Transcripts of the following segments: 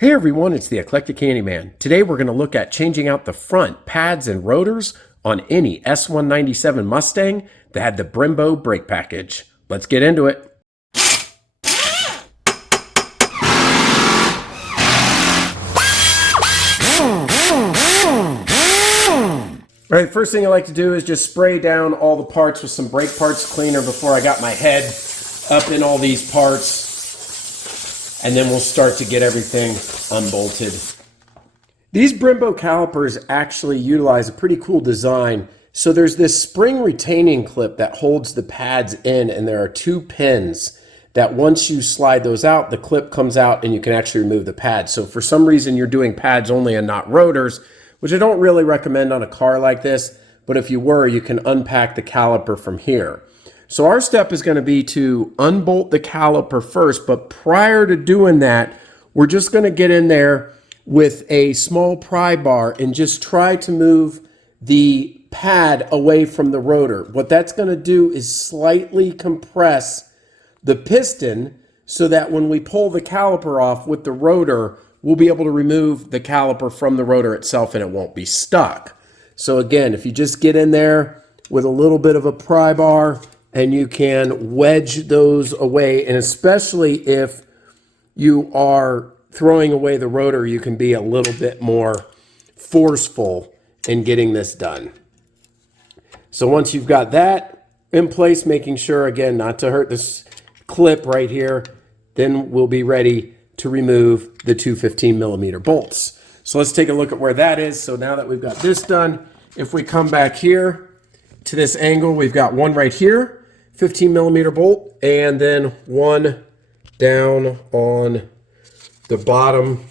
Hey everyone, it's the Eclectic Handyman. Today we're going to look at changing out the front pads and rotors on any S197 Mustang that had the Brembo brake package. Let's get into it. All right, first thing I like to do is just spray down all the parts with some brake parts cleaner before I got my head up in all these parts. And then we'll start to get everything unbolted. These Brembo calipers actually utilize a pretty cool design. So there's this spring retaining clip that holds the pads in, and there are two pins that once you slide those out, the clip comes out and you can actually remove the pads. So for some reason you're doing pads only and not rotors, which I don't really recommend on a car like this, but if you were, you can unpack the caliper from here. So our step is going to be to unbolt the caliper first, but prior to doing that, we're just going to get in there with a small pry bar and just try to move the pad away from the rotor. What that's going to do is slightly compress the piston so that when we pull the caliper off with the rotor, we'll be able to remove the caliper from the rotor itself and it won't be stuck. So again, if you just get in there with a little bit of a pry bar, and you can wedge those away, and especially if you are throwing away the rotor, you can be a little bit more forceful in getting this done. So once you've got that in place, making sure, again, not to hurt this clip right here, then we'll be ready to remove the two 15mm bolts. So let's take a look at where that is. So now that we've got this done, if we come back here to this angle, we've got one right here, 15mm bolt, and then one down on the bottom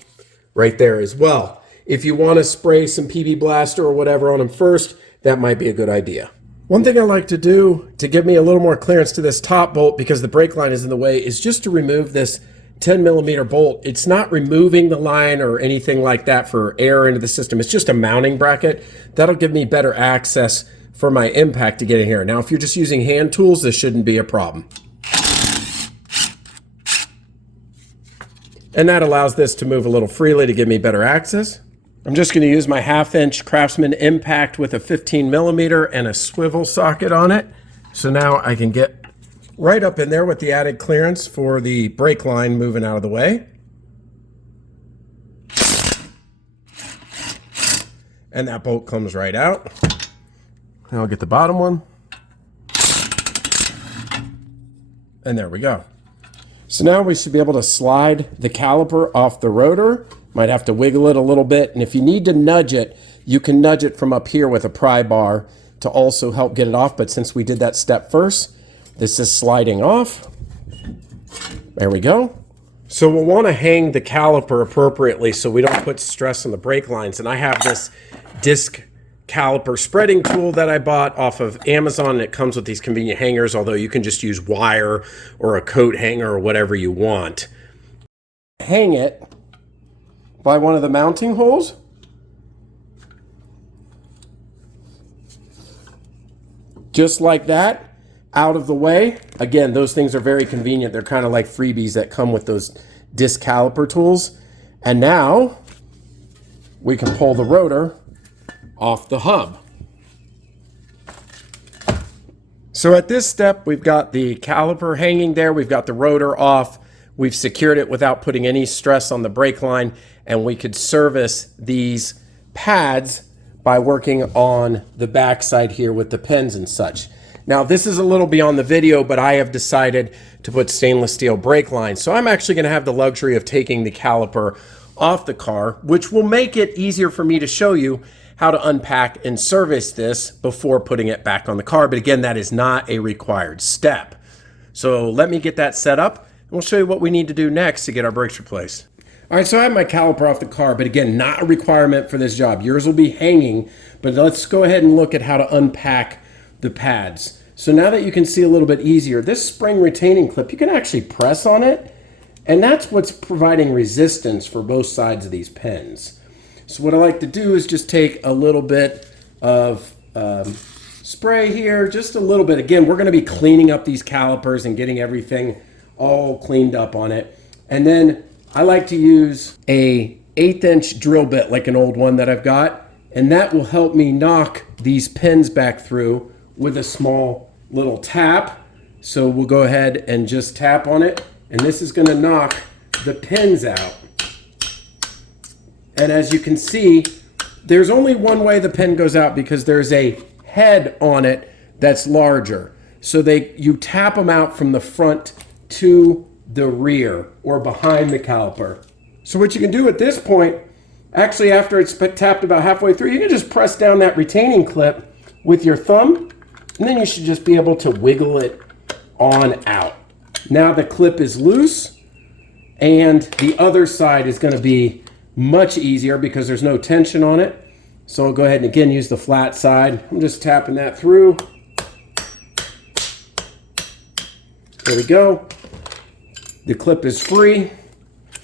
right there as well. If you want to spray some PB Blaster or whatever on them first, that might be a good idea. One thing I like to do to give me a little more clearance to this top bolt, because the brake line is in the way, is just to remove this 10mm bolt. It's not removing the line or anything like that for air into the system. It's just a mounting bracket. That'll give me better access for my impact to get in here. Now, if you're just using hand tools, this shouldn't be a problem. And that allows this to move a little freely to give me better access. I'm just going to use my 1/2" Craftsman impact with a 15mm and a swivel socket on it. So now I can get right up in there with the added clearance for the brake line moving out of the way. And that bolt comes right out. Now I'll get the bottom one. And there we go. So now we should be able to slide the caliper off the rotor. Might have to wiggle it a little bit. And if you need to nudge it, you can nudge it from up here with a pry bar to also help get it off. But since we did that step first, this is sliding off. There we go. So we'll want to hang the caliper appropriately so we don't put stress on the brake lines. And I have this disc caliper spreading tool that I bought off of Amazon, and it comes with these convenient hangers, although you can just use wire or a coat hanger or whatever you want. Hang it by one of the mounting holes. Just like that, out of the way. Again, those things are very convenient. They're kind of like freebies that come with those disc caliper tools. And now we can pull the rotor off the hub. So at this step, we've got the caliper hanging there, we've got the rotor off, we've secured it without putting any stress on the brake line, and we could service these pads by working on the back side here with the pins and such. Now this is a little beyond the video, but I have decided to put stainless steel brake lines. So I'm actually going to have the luxury of taking the caliper off the car, which will make it easier for me to show you how to unpack and service this before putting it back on the car. But again, that is not a required step. So let me get that set up and we'll show you what we need to do next to get our brakes replaced. All right, so I have my caliper off the car, but again, not a requirement for this job. Yours will be hanging, but let's go ahead and look at how to unpack the pads. So now that you can see a little bit easier, this spring retaining clip, you can actually press on it, and that's what's providing resistance for both sides of these pins. So what I like to do is just take a little bit of spray here, just a little bit. Again, we're going to be cleaning up these calipers and getting everything all cleaned up on it. And then I like to use a 1/8 inch drill bit like an old one that I've got, and that will help me knock these pins back through with a small little tap. So we'll go ahead and just tap on it, and this is going to knock the pins out. And as you can see, there's only one way the pin goes out because there's a head on it that's larger. So you tap them out from the front to the rear or behind the caliper. So what you can do at this point, actually after it's tapped about halfway through, you can just press down that retaining clip with your thumb, and then you should just be able to wiggle it on out. Now the clip is loose, and the other side is going to be much easier because there's no tension on it. So I'll go ahead and again use the flat side. I'm just tapping that through. There we go. The clip is free.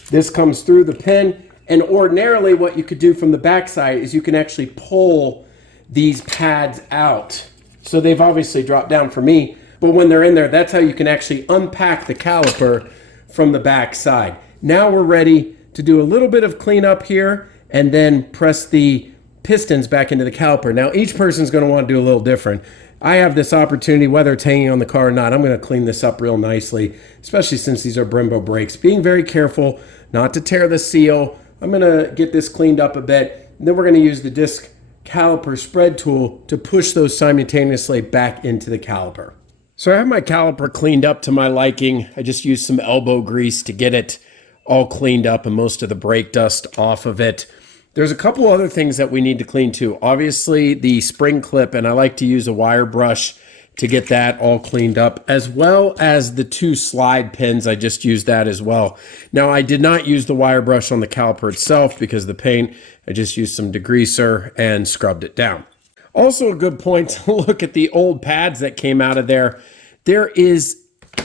This comes through the pin, and ordinarily what you could do from the back side is you can actually pull these pads out. So they've obviously dropped down for me, but when they're in there, that's how you can actually unpack the caliper from the back side. Now we're ready to do a little bit of cleanup here and then press the pistons back into the caliper. Now each person's going to want to do a little different. I have this opportunity, whether it's hanging on the car or not, I'm going to clean this up real nicely, especially since these are Brembo brakes. Being very careful not to tear the seal. I'm going to get this cleaned up a bit, and then we're going to use the disc caliper spread tool to push those simultaneously back into the caliper. So I have my caliper cleaned up to my liking. I just used some elbow grease to get it all cleaned up and most of the brake dust off of it. There's a couple other things that we need to clean too. Obviously the spring clip, and I like to use a wire brush to get that all cleaned up, as well as the 2 slide pins. I just used that as well. Now I did not use the wire brush on the caliper itself because of the paint. I just used some degreaser and scrubbed it down. Also a good point to look at the old pads that came out of there. There is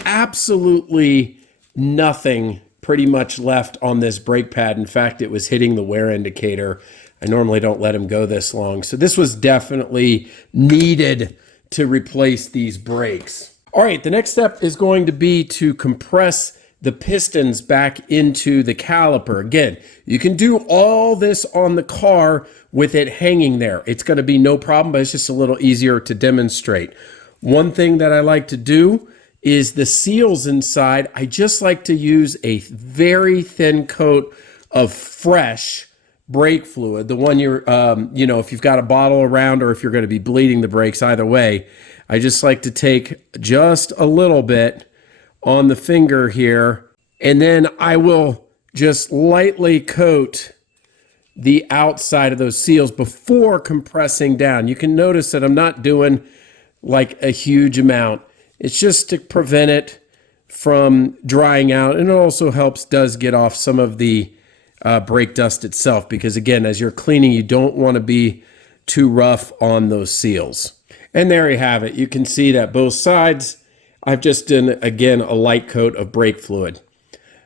absolutely nothing pretty much left on this brake pad. In fact, it was hitting the wear indicator. I normally don't let them go this long. So this was definitely needed to replace these brakes. All right, the next step is going to be to compress the pistons back into the caliper. Again, you can do all this on the car with it hanging there. It's going to be no problem, but it's just a little easier to demonstrate. One thing that I like to do is the seals inside. I just like to use a very thin coat of fresh brake fluid. The one you're, if you've got a bottle around or if you're going to be bleeding the brakes, either way, I just like to take just a little bit on the finger here, and then I will just lightly coat the outside of those seals before compressing down. You can notice that I'm not doing like a huge amount. It's just to prevent it from drying out, and it also does get off some of the brake dust itself, because again, as you're cleaning, you don't want to be too rough on those seals. And there you have it. You can see that both sides, I've just done, again, a light coat of brake fluid.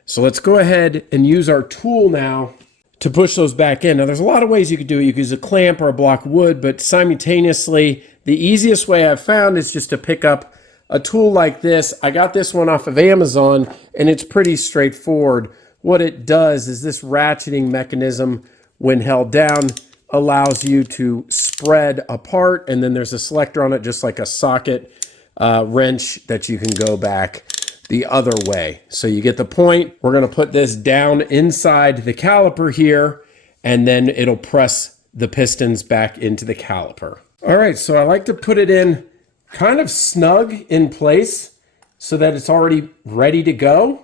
So let's go ahead and use our tool now to push those back in. Now, there's a lot of ways you could do it. You could use a clamp or a block of wood, but simultaneously, the easiest way I've found is just to pick up a tool like this. I got this one off of Amazon, and it's pretty straightforward. What it does is this ratcheting mechanism, when held down, allows you to spread apart, and then there's a selector on it, just like a socket wrench that you can go back the other way. So you get the point. We're going to put this down inside the caliper here, and then it'll press the pistons back into the caliper. All right, so I like to put it in kind of snug in place so that it's already ready to go.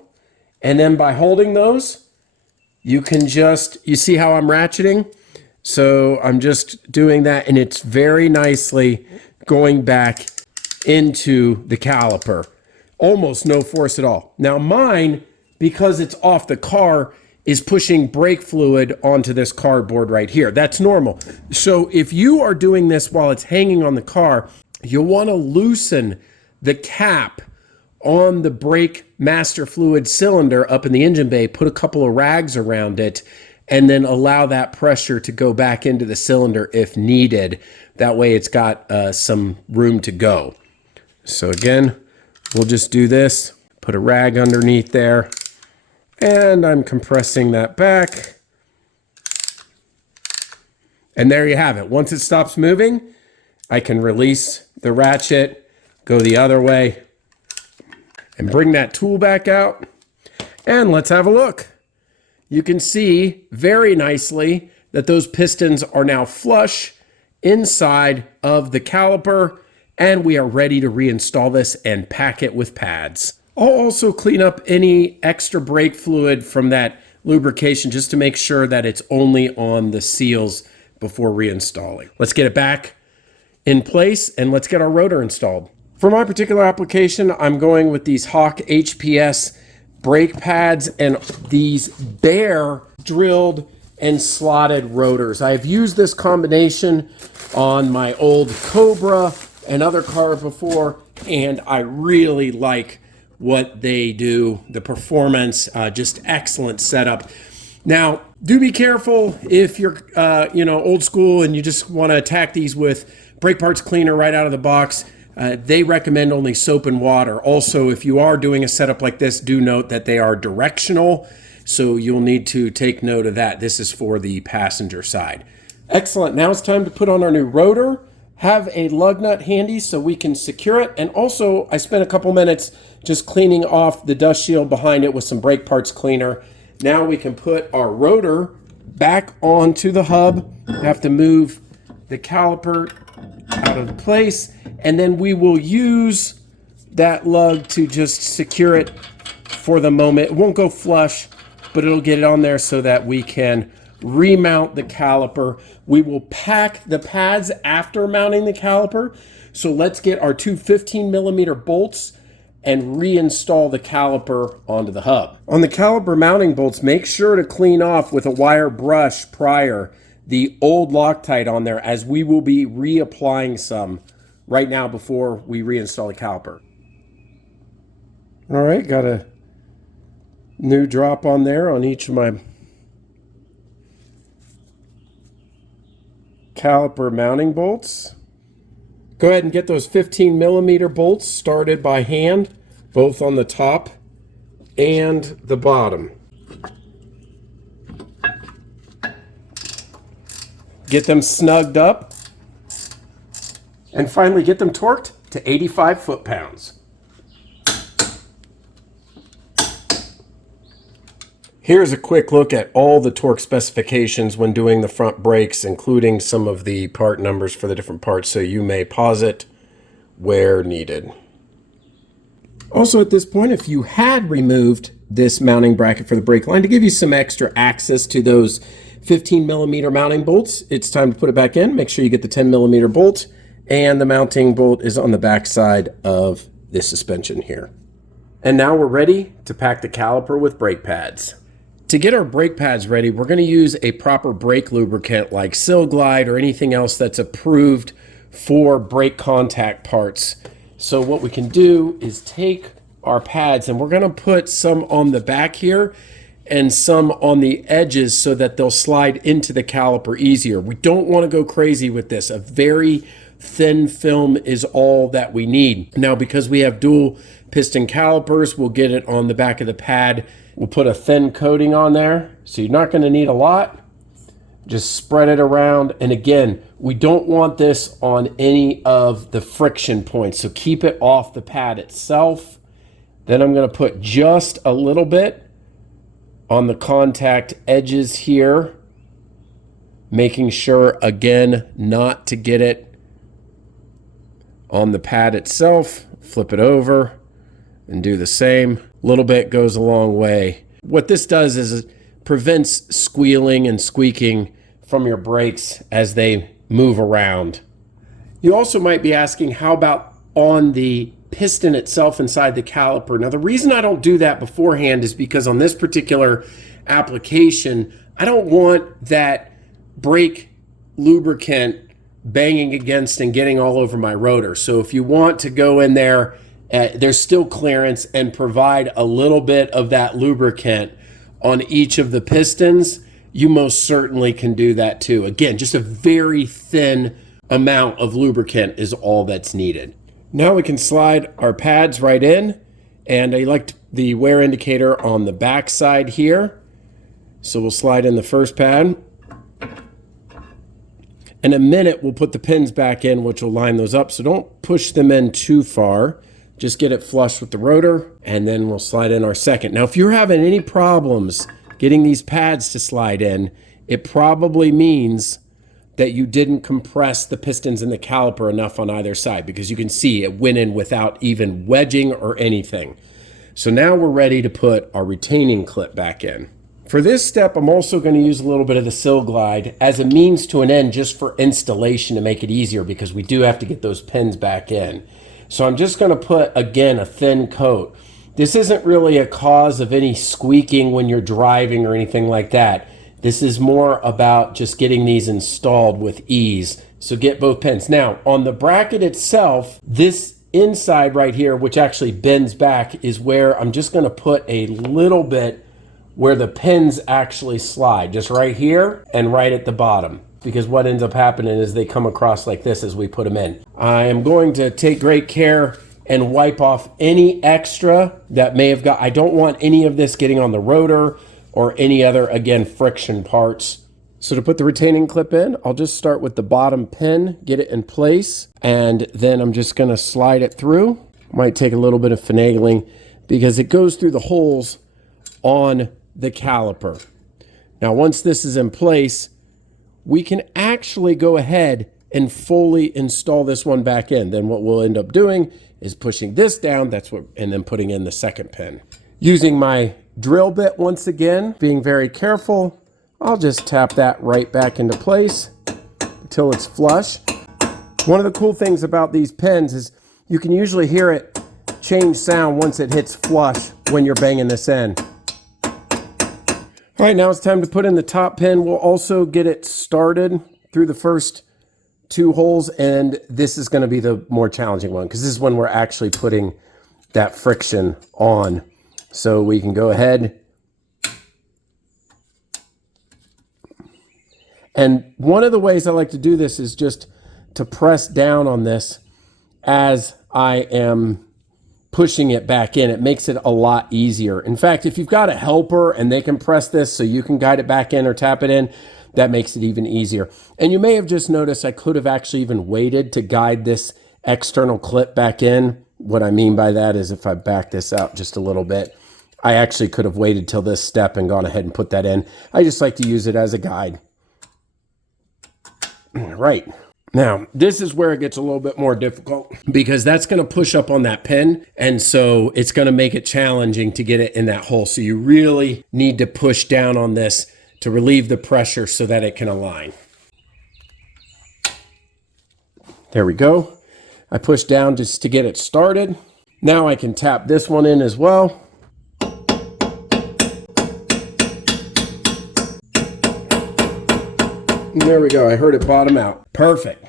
And then by holding those, you can you see how I'm ratcheting? So I'm just doing that, and it's very nicely going back into the caliper. Almost no force at all. Now mine, because it's off the car, is pushing brake fluid onto this cardboard right here. That's normal. So if you are doing this while it's hanging on the car, you'll want to loosen the cap on the brake master fluid cylinder up in the engine bay, put a couple of rags around it, and then allow that pressure to go back into the cylinder if needed. That way it's got some room to go. So again, we'll just do this, put a rag underneath there, And I'm compressing that back. And there you have it. Once it stops moving, I can release the ratchet, go the other way, and bring that tool back out. And let's have a look. You can see very nicely that those pistons are now flush inside of the caliper, and we are ready to reinstall this and pack it with pads. I'll also clean up any extra brake fluid from that lubrication just to make sure that it's only on the seals before reinstalling. Let's get it back in place and let's get our rotor installed. For my particular application, I'm going with these Hawk HPS brake pads and these Baer drilled and slotted rotors. I've used this combination on my old Cobra and other cars before, and I really like what they do. The performance, just excellent setup. Now, do be careful if you're, old school and you just want to attack these with brake parts cleaner right out of the box. They recommend only soap and water. Also, if you are doing a setup like this, do note that they are directional, so you'll need to take note of that. This is for the passenger side. Excellent. Now it's time to put on our new rotor. Have a lug nut handy so we can secure it. And also, I spent a couple minutes just cleaning off the dust shield behind it with some brake parts cleaner. Now we can put our rotor back onto the hub. Have to move the caliper out of place, and then we will use that lug to just secure it for the moment. It won't go flush, but it'll get it on there so that we can remount the caliper. We will pack the pads after mounting the caliper. So let's get our two 15mm bolts and reinstall the caliper onto the hub. On the caliper mounting bolts, make sure to clean off with a wire brush prior the old Loctite on there, as we will be reapplying some right now before we reinstall the caliper. All right, got a new drop on there on each of my caliper mounting bolts. Go ahead and get those 15mm bolts started by hand, both on the top and the bottom. Get them snugged up, and finally get them torqued to 85 foot-pounds. Here's a quick look at all the torque specifications when doing the front brakes, including some of the part numbers for the different parts, so you may pause it where needed. Also, at this point, if you had removed this mounting bracket for the brake line to give you some extra access to those 15mm mounting bolts, it's time to put it back in. Make sure you get the 10mm bolt, and the mounting bolt is on the back side of this suspension here. And now we're ready to pack the caliper with brake pads. To get our brake pads ready, we're going to use a proper brake lubricant like Sil Glide or anything else that's approved for brake contact parts. So what we can do is take our pads, and we're going to put some on the back here and some on the edges so that they'll slide into the caliper easier. We don't want to go crazy with this. A very thin film is all that we need. Now, because we have dual piston calipers, we'll get it on the back of the pad. We'll put a thin coating on there, so you're not going to need a lot. Just spread it around. And again, we don't want this on any of the friction points, so keep it off the pad itself. Then I'm going to put just a little bit on the contact edges here, making sure, again, not to get it on the pad itself. Flip it over and do the same. A little bit goes a long way. What this does is it prevents squealing and squeaking from your brakes as they move around. You also might be asking, how about on the piston itself inside the caliper? Now, the reason I don't do that beforehand is because on this particular application, I don't want that brake lubricant banging against and getting all over my rotor. So if you want to go in there, there's still clearance, and provide a little bit of that lubricant on each of the pistons, you most certainly can do that too. Again, just a very thin amount of lubricant is all that's needed. Now we can slide our pads right in And I like the wear indicator on the back side here. So we'll slide in the first pad. In a minute, we'll put the pins back in, which will line those up. So don't push them in too far. Just get it flush with the rotor, and then we'll slide in our second. Now, if you're having any problems getting these pads to slide in, it probably means that you didn't compress the pistons and the caliper enough on either side, because you can see it went in without even wedging or anything. So now we're ready to put our retaining clip back in. For this step, I'm also going to use a little bit of the sill glide as a means to an end just for installation to make it easier, because we do have to get those pins back in. So I'm just going to put, again, a thin coat. This isn't really a cause of any squeaking when you're driving or anything like that. This is more about just getting these installed with ease. So get both pins. Now, on the bracket itself, this inside right here, which actually bends back, is where I'm just going to put a little bit where the pins actually slide, just right here and right at the bottom, because what ends up happening is they come across like this as we put them in. I am going to take great care and wipe off any extra that may have got. I don't want any of this getting on the rotor or any other, again, friction parts. So to put the retaining clip in, I'll just start with the bottom pin, get it in place, and then I'm just going to slide it through. Might take a little bit of finagling because it goes through the holes on the caliper. Now, once this is in place, we can actually go ahead and fully install this one back in. Then what we'll end up doing is pushing this down, and then putting in the second pin. Using my drill bit once again, being very careful, I'll just tap that right back into place until it's flush. One of the cool things about these pins is you can usually hear it change sound once it hits flush when you're banging this in. All right, now it's time to put in the top pin. We'll also get it started through the first two holes, and this is going to be the more challenging one because this is when we're actually putting that friction on. So we can go ahead. And one of the ways I like to do this is just to press down on this as I am pushing it back in. It makes it a lot easier. In fact, if you've got a helper and they can press this so you can guide it back in or tap it in, that makes it even easier. And you may have just noticed I could have actually even waited to guide this external clip back in. What I mean by that is if I back this out just a little bit, I actually could have waited till this step and gone ahead and put that in. I just like to use it as a guide. Right. Now, this is where it gets a little bit more difficult because that's going to push up on that pin. And so it's going to make it challenging to get it in that hole. So you really need to push down on this to relieve the pressure so that it can align. There we go. I push down just to get it started. Now I can tap this one in as well. There we go. I heard it bottom out. Perfect.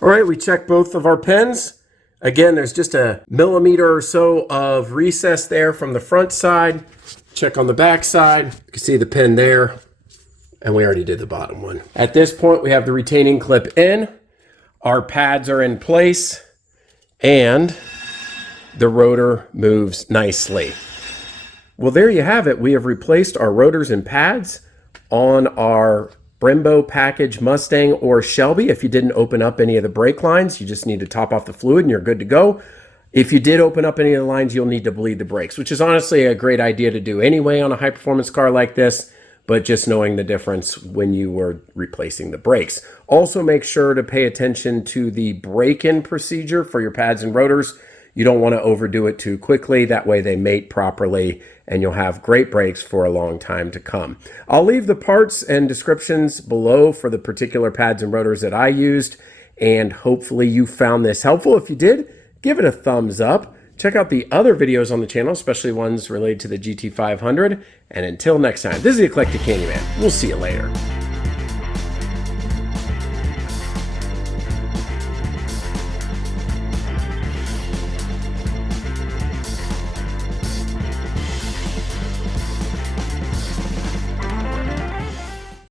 All right, we checked both of our pins. Again, there's just a millimeter or so of recess there from the front side. Check on the back side. You can see the pin there. And we already did the bottom one. At this point, we have the retaining clip in. Our pads are in place. And the rotor moves nicely. Well, there you have it. We have replaced our rotors and pads on our Brembo package Mustang or Shelby. If you didn't open up any of the brake lines, you just need to top off the fluid and you're good to go. If you did open up any of the lines, you'll need to bleed the brakes, which is honestly a great idea to do anyway on a high performance car like this, but just knowing the difference when you were replacing the brakes. Also make sure to pay attention to the break-in procedure for your pads and rotors. You don't want to overdo it too quickly. That way they mate properly and you'll have great brakes for a long time to come. I'll leave the parts and descriptions below for the particular pads and rotors that I used, and hopefully you found this helpful. If you did, give it a thumbs up. Check out the other videos on the channel, especially ones related to the GT500. And until next time, this is the Eclectic Candyman. We'll see you later.